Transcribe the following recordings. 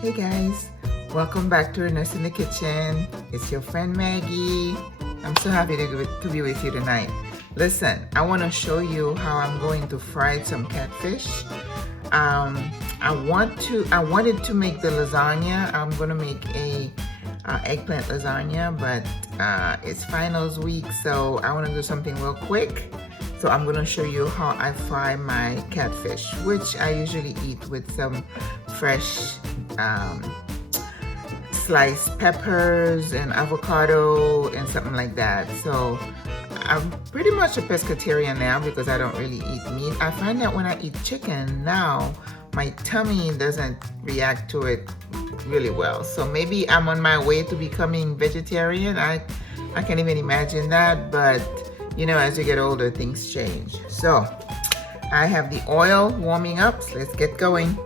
Hey guys, welcome back to Nurse in the Kitchen. It's your friend Maggie. I'm so happy to be with you tonight. Listen, I want to show you how I'm going to fry some catfish. I wanted to make the lasagna. I'm gonna make a eggplant lasagna, but it's finals week, so I want to do something real quick. So I'm gonna show you how I fry my catfish, which I usually eat with some fresh sliced peppers and avocado and something like that. So I'm pretty much a pescatarian now because I don't really eat meat. I find that when I eat chicken now, my tummy doesn't react to it really well. So maybe I'm on my way to becoming vegetarian. I can't even imagine that, but you know, as you get older, things change. So I have the oil warming up, so let's get going.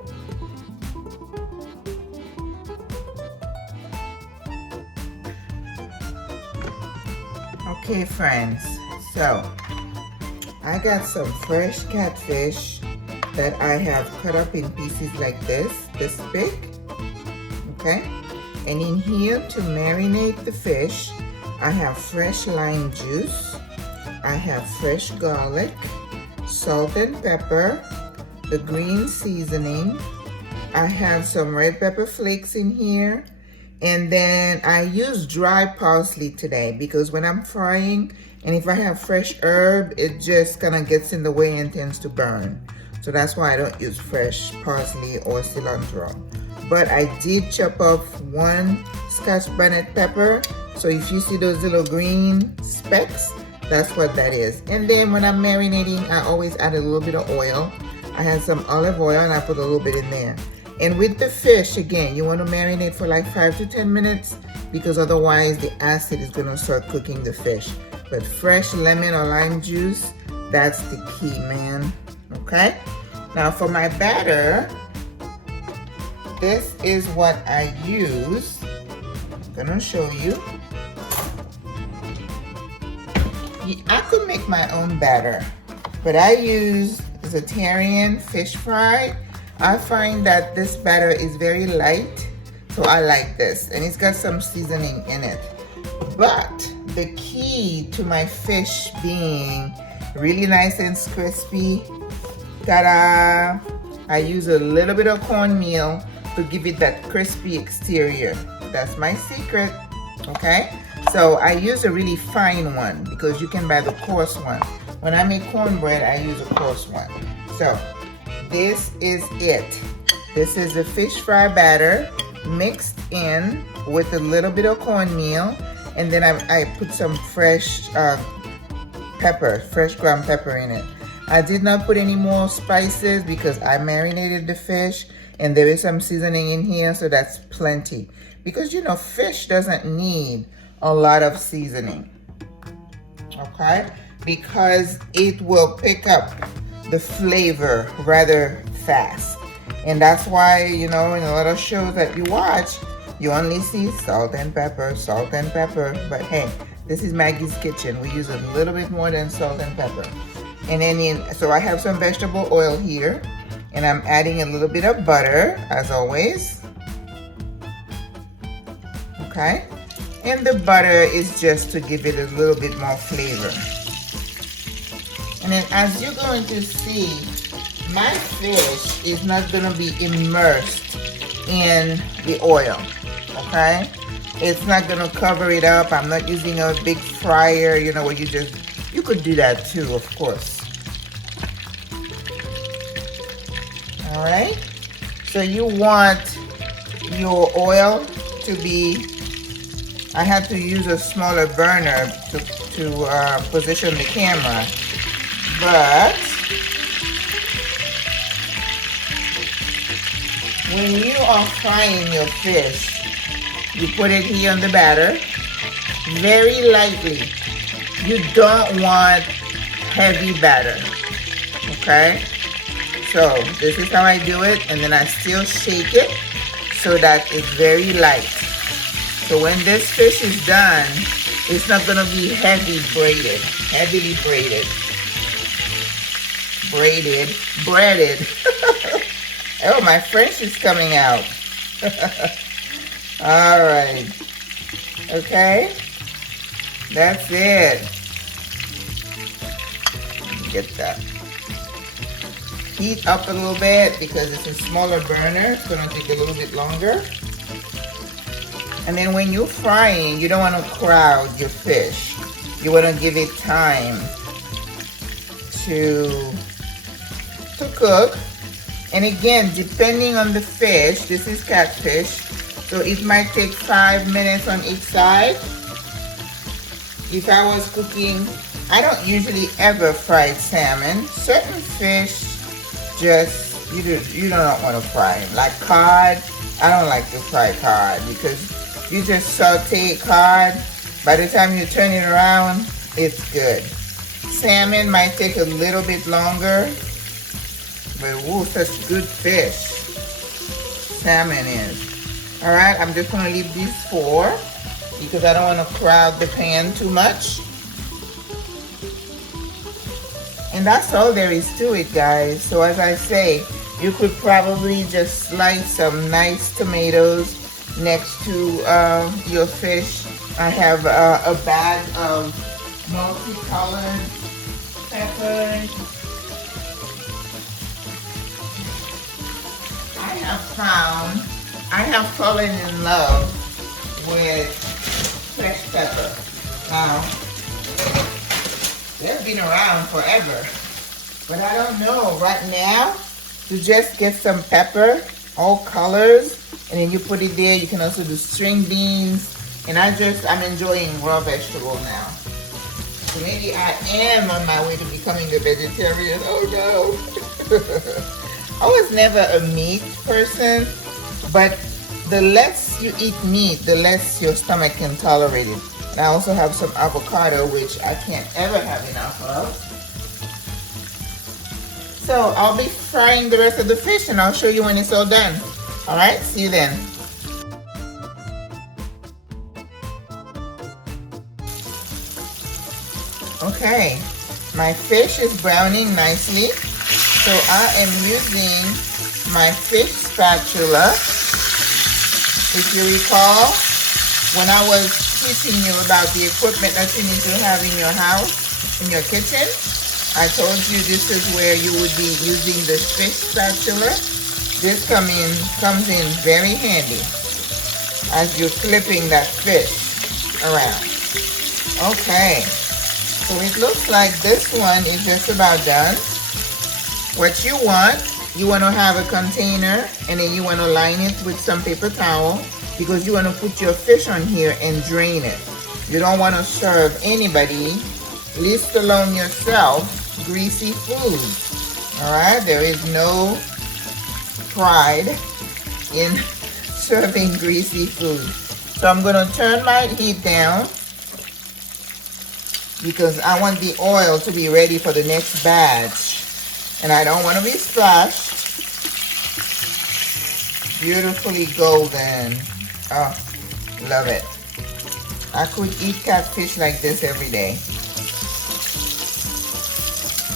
Okay friends, so I got some fresh catfish that I have cut up in pieces like this big, okay? And in here to marinate the fish, I have fresh lime juice, I have fresh garlic, salt and pepper, the green seasoning, I have some red pepper flakes in here, and then I use dry parsley today because when I'm frying and if I have fresh herb, it just kind of gets in the way and tends to burn. So that's why I don't use fresh parsley or cilantro. But I did chop off one Scotch bonnet pepper. So if you see those little green specks, that's what that is. And then when I'm marinating, I always add a little bit of oil. I had some olive oil and I put a little bit in there. And with the fish, again, you want to marinate for like 5 to 10 minutes because otherwise the acid is going to start cooking the fish. But fresh lemon or lime juice, that's the key, man. Okay? Now for my batter, this is what I use. I'm going to show you. I could make my own batter, but I use vegetarian fish fry. I find that this batter is very light, so I like this, and it's got some seasoning in it. But the key to my fish being really nice and crispy, ta-da! I use a little bit of cornmeal to give it that crispy exterior. That's my secret, okay? So I use a really fine one because you can buy the coarse one. When I make cornbread, I use a coarse one. So this is it. This is the fish fry batter mixed in with a little bit of cornmeal, and then I put some fresh pepper, fresh ground pepper in it. I did not put any more spices because I marinated the fish and there is some seasoning in here, so that's plenty. Because you know, fish doesn't need a lot of seasoning, okay? Because it will pick up the flavor rather fast. And that's why, you know, in a lot of shows that you watch, you only see salt and pepper. But hey, this is Maggie's Kitchen. We use a little bit more than salt and pepper. And then so I have some vegetable oil here, and I'm adding a little bit of butter, as always. Okay? And the butter is just to give it a little bit more flavor. And then as you're going to see, my fish is not going to be immersed in the oil, okay? It's not going to cover it up. I'm not using a big fryer, you know, where you could do that too, of course. All right? So you want your oil to be, I had to use a smaller burner to position the camera. But when you are frying your fish, you put it here on the batter very lightly. You don't want heavy batter, okay? So this is how I do it, and then I still shake it so that it's very light. So when this fish is done, it's not gonna be heavily braided. Breaded. Oh, my French is coming out. All right. Okay. That's it. Get that. Heat up a little bit because it's a smaller burner. It's gonna take a little bit longer. And then when you're frying, you don't want to crowd your fish. You want to give it time to cook. And again, depending on the fish, this is catfish, so it might take 5 minutes on each side. If I was cooking, I don't usually ever fry salmon. Certain fish just, you don't want to fry. Like cod, I don't like to fry cod because you just saute cod. By the time you turn it around, it's good. Salmon might take a little bit longer, but woo, such good fish. Salmon is. All right, I'm just gonna leave these 4 because I don't want to crowd the pan too much. And that's all there is to it, guys. So as I say, you could probably just slice some nice tomatoes next to your fish. I have a bag of multicolored peppers. I have fallen in love with fresh pepper. Now, they've been around forever, but I don't know right now to just get some pepper, all colors, and then you put it there. You can also do string beans, and I'm enjoying raw vegetable now. So maybe I am on my way to becoming a vegetarian. Oh no. I was never a meat person, but the less you eat meat, the less your stomach can tolerate it. And I also have some avocado, which I can't ever have enough of. So I'll be frying the rest of the fish and I'll show you when it's all done. All right, see you then. Okay, my fish is browning nicely. So I am using my fish spatula. If you recall, when I was teaching you about the equipment that you need to have in your house, in your kitchen, I told you this is where you would be using the fish spatula. This comes in very handy as you're flipping that fish around. Okay, so it looks like this one is just about done. What you want to have a container and then you want to line it with some paper towel because you want to put your fish on here and drain it. You don't want to serve anybody, least alone yourself, greasy food. Alright, there is no pride in serving greasy food. So I'm going to turn my heat down because I want the oil to be ready for the next batch. And I don't want to be splashed. Beautifully golden. Oh, love it. I could eat catfish like this every day.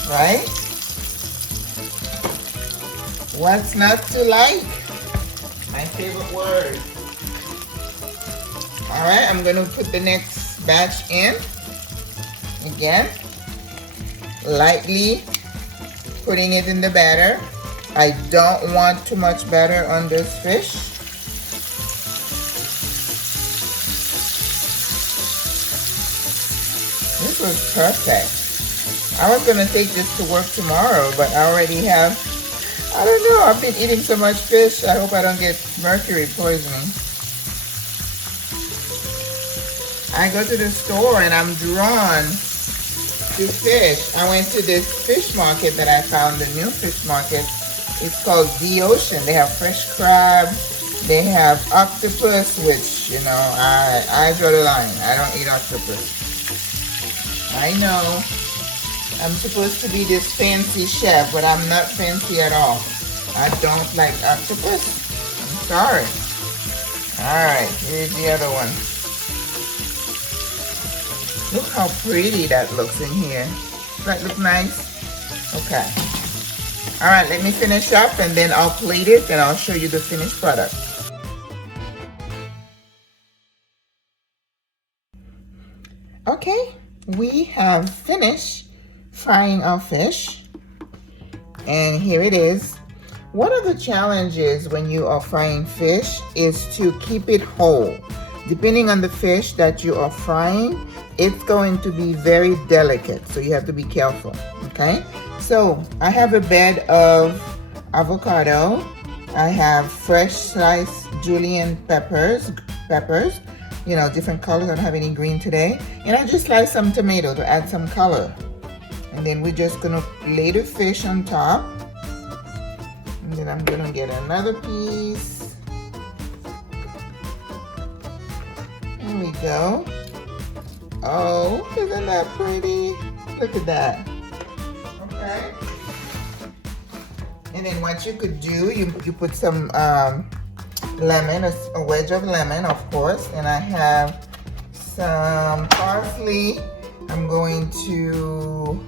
Right? What's not to like? My favorite word. Alright, I'm going to put the next batch in. Again. Lightly putting it in the batter. I don't want too much batter on this fish. This was perfect. I was going to take this to work tomorrow, but I already have, I don't know, I've been eating so much fish. I hope I don't get mercury poisoning. I go to the store and I'm drawn to fish. I went to this fish market that I found, the new fish market. It's called The Ocean. They have fresh crab. They have octopus, which, you know, I draw the line. I don't eat octopus. I know I'm supposed to be this fancy chef, but I'm not fancy at all. I don't like octopus. I'm sorry. Alright, here's the other one. Look how pretty that looks in here. Does that look nice? Okay. Alright, let me finish up and then I'll plate it and I'll show you the finished product. Okay, we have finished frying our fish, and here it is. One of the challenges when you are frying fish is to keep it whole. Depending on the fish that you are frying, it's going to be very delicate, so you have to be careful, okay? So I have a bed of avocado. I have fresh sliced julienne peppers, you know, different colors. I don't have any green today. And I just sliced some tomato to add some color. And then we're just gonna lay the fish on top. And then I'm gonna get another piece. There we go. Oh, isn't that pretty? Look at that. Okay. And then what you could do, you put some lemon, a wedge of lemon, of course. And I have some parsley. I'm going to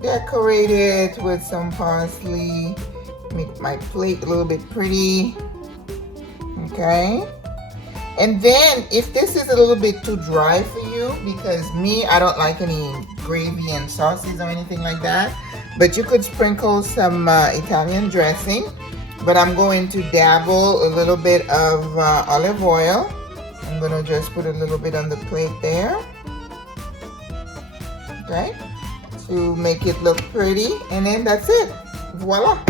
decorate it with some parsley. Make my plate a little bit pretty. Okay. And then if this is a little bit too dry for you, because me, I don't like any gravy and sauces or anything like that, but you could sprinkle some Italian dressing. But I'm going to dabble a little bit of olive oil. I'm gonna just put a little bit on the plate there. Okay, to make it look pretty, and then that's it. Voila.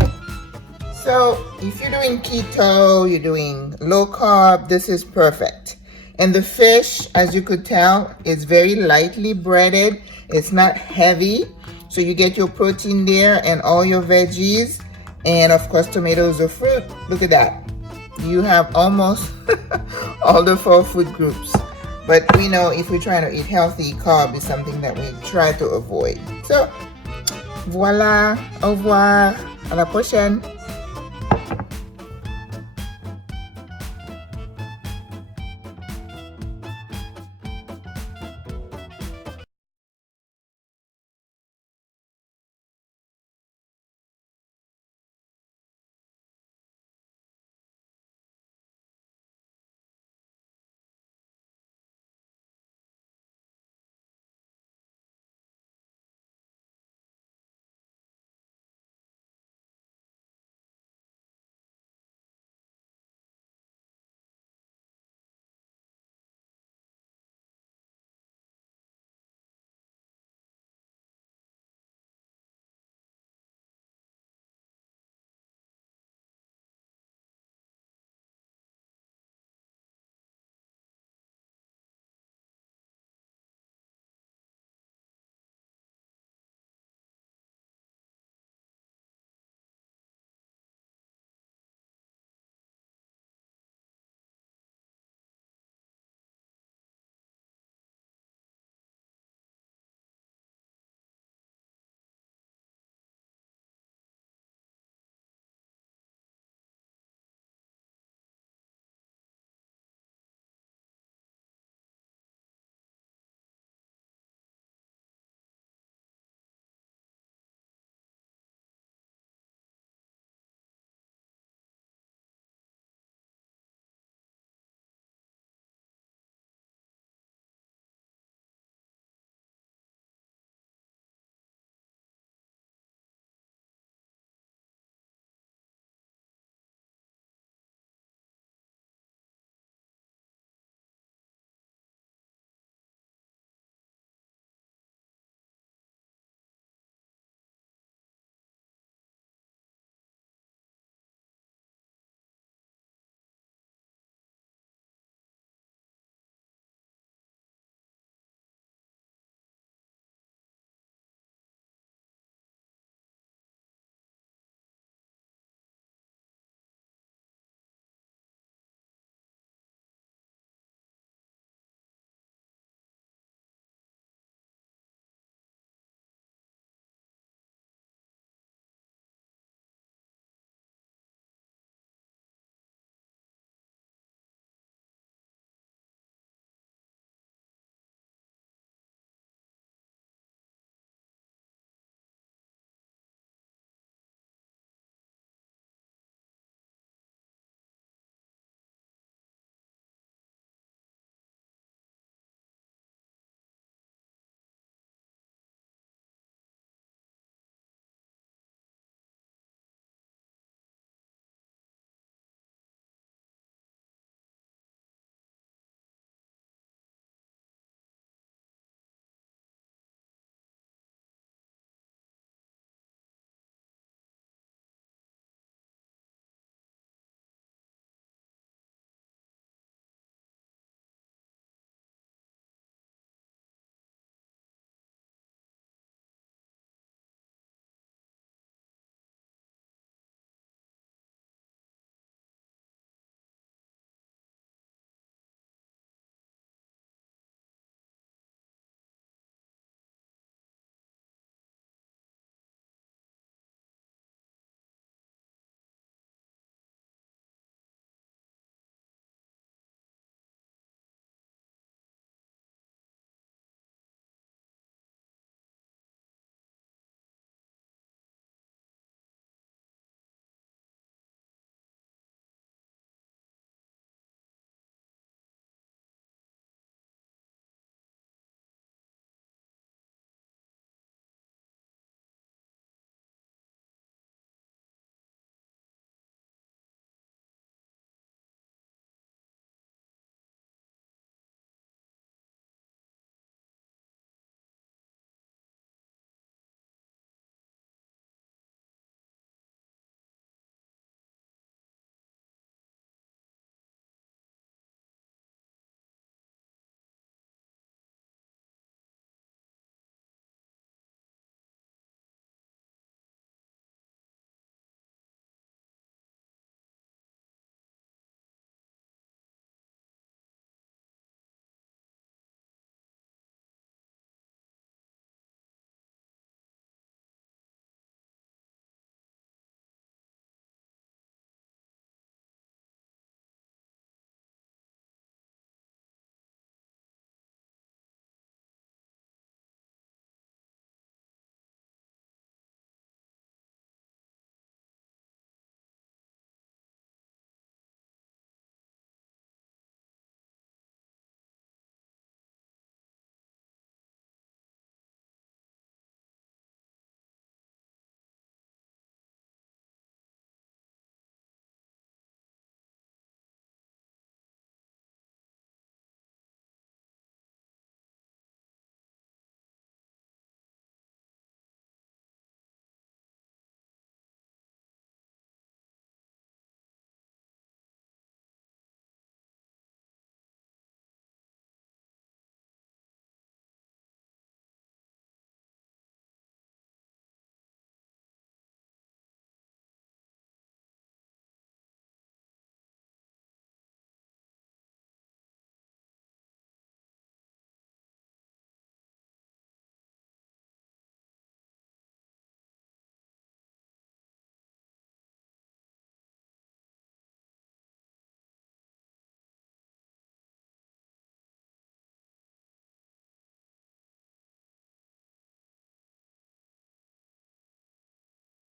So if you're doing keto, you're doing low carb, this is perfect. And the fish, as you could tell, is very lightly breaded. It's not heavy. So you get your protein there and all your veggies. And of course, tomatoes are fruit. Look at that. You have almost all the 4 food groups. But we know if we're trying to eat healthy, carb is something that we try to avoid. So, voila, au revoir, à la prochaine.